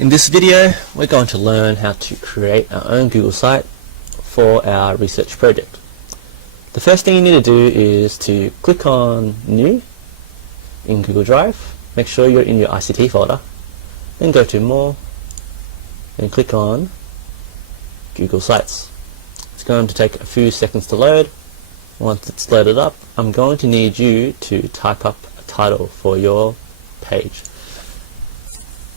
In this video, we're going to learn how to create our own Google site for our research project. The first thing you need to do is to click on New in Google Drive. Make sure you're in your ICT folder. Then go to More and click on Google Sites. It's going to take a few seconds to load. Once it's loaded up, I'm going to need you to type up a title for your page.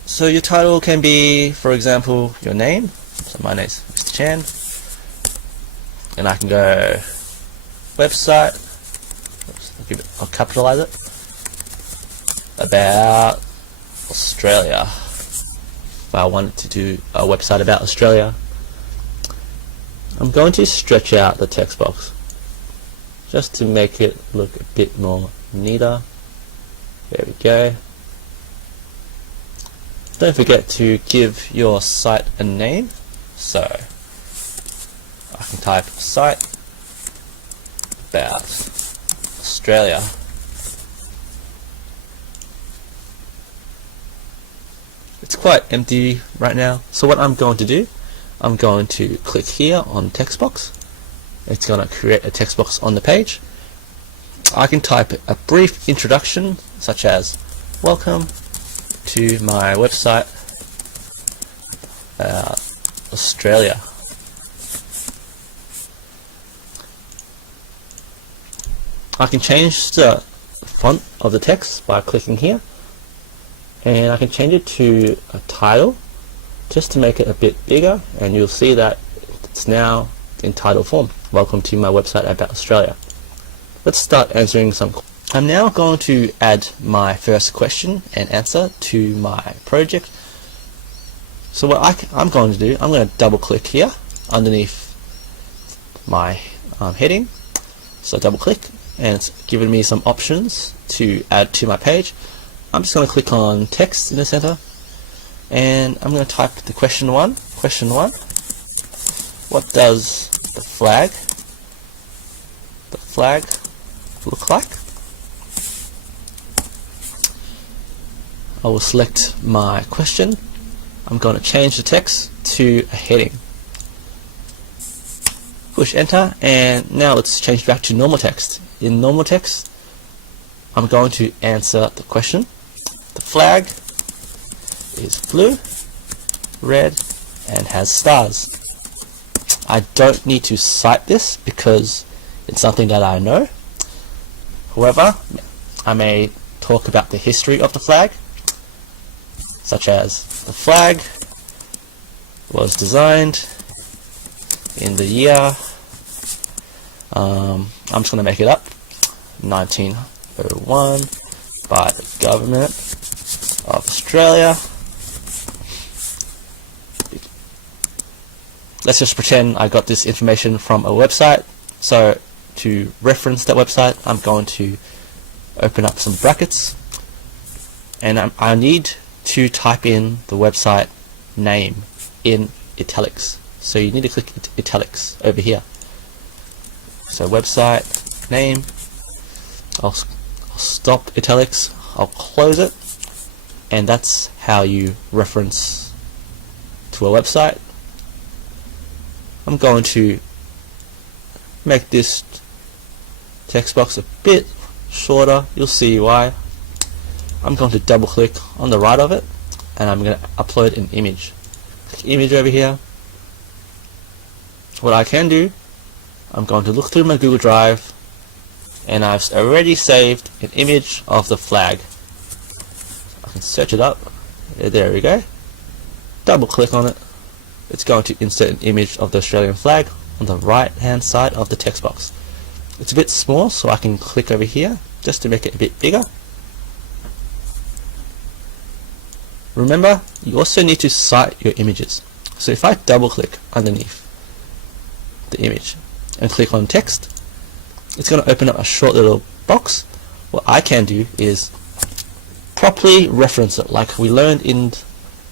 So your title can be, for example, your name. So my name is Mr. Chan, and I can go website. I'll capitalize it. About Australia. If I wanted to do a website about Australia, I'm going to stretch out the text box just to make it look a bit more neater. There we go. Don't forget to give your site a name. So I can type site about Australia. It's quite empty right now, so what I'm going to do, I'm going to click here on text box. It's going to create a text box on the page. I can type a brief introduction such as welcome to my website Australia. I can change the font of the text by clicking here, and I can change it to a title just to make it a bit bigger, and you'll see that it's now in title form. Welcome to my website about Australia. Let's start answering some questions. I'm now going to add my first question and answer to my project. So what I'm going to do, I'm going to double click here underneath my heading. So double click, and it's given me some options to add to my page. I'm just going to click on text in the center, and I'm going to type the question one. Question one: what does the flag look like? I will select my question. I'm going to change the text to a heading. Push enter, and now let's change back to normal text. In normal text, I'm going to answer the question. The flag is blue, red, and has stars. I don't need to cite this because it's something that I know. However, I may talk about the history of the flag, such as the flag was designed in the year, I'm just going to make it up, 1901 by the government of Australia. Let's just pretend I got this information from a website. So to reference that website, I'm going to open up some brackets, and I need to type in the website name in italics. So you need to click italics over here. So website name, I'll stop italics, I'll close it, and that's how you reference to a website. I'm going to make this text box a bit shorter. You'll see why. I'm going to double click on the right of it, and I'm going to upload an image. Click image over here. What I can do, I'm going to look through my Google Drive, and I've already saved an image of the flag. I can search it up. There we go. Double click on it. It's going to insert an image of the Australian flag on the right hand side of the text box. It's a bit small, so I can click over here just to make it a bit bigger. Remember, you also need to cite your images. So if I double click underneath the image and click on text, it's going to open up a short little box. What I can do is properly reference it like we learned in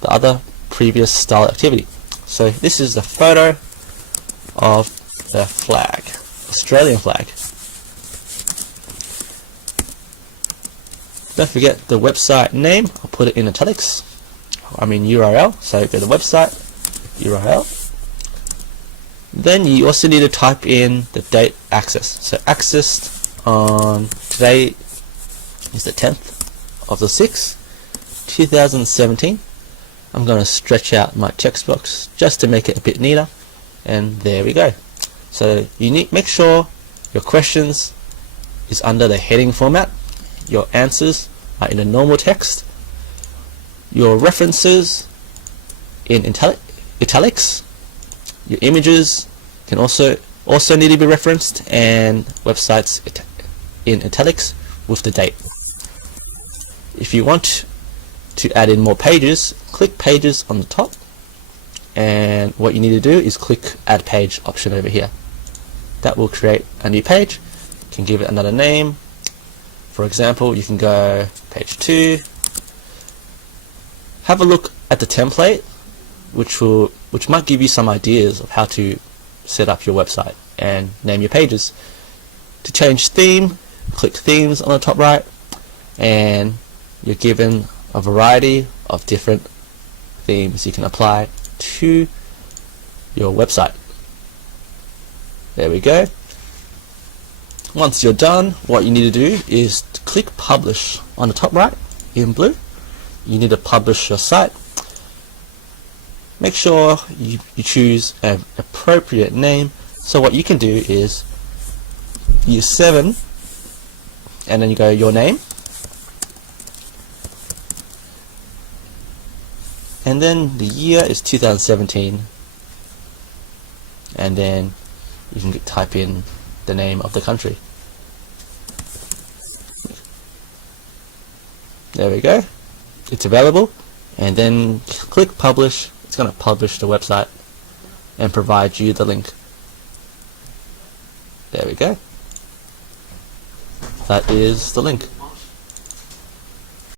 the other previous style activity. So this is the photo of the flag, Australian flag. Don't forget the website name, I'll put it in italics. URL. So go to the website, URL. Then you also need to type in the date accessed. So accessed on today is the 10th of the 6th, 2017. I'm going to stretch out my text box just to make it a bit neater, and there we go. So you need make sure your questions is under the heading format, your answers are in the normal text, your references in italics, your images can also need to be referenced, and websites in italics with the date. If you want to add in more pages, click pages on the top, and what you need to do is click add page option over here. That will create a new page. You can give it another name. For example, you can go page 2. Have a look at the template, which might give you some ideas of how to set up your website and name your pages. To change theme, click themes on the top right, and you're given a variety of different themes you can apply to your website. There we go. Once you're done, what you need to do is to click publish on the top right in blue. You need to publish your site. Make sure you choose an appropriate name. So what you can do is use 7 and then you go your name, and then the year is 2017, and then you can type in the name of the country. There we go, it's available, and then click publish. It's going to publish the website and provide you the link. There we go, that is the link.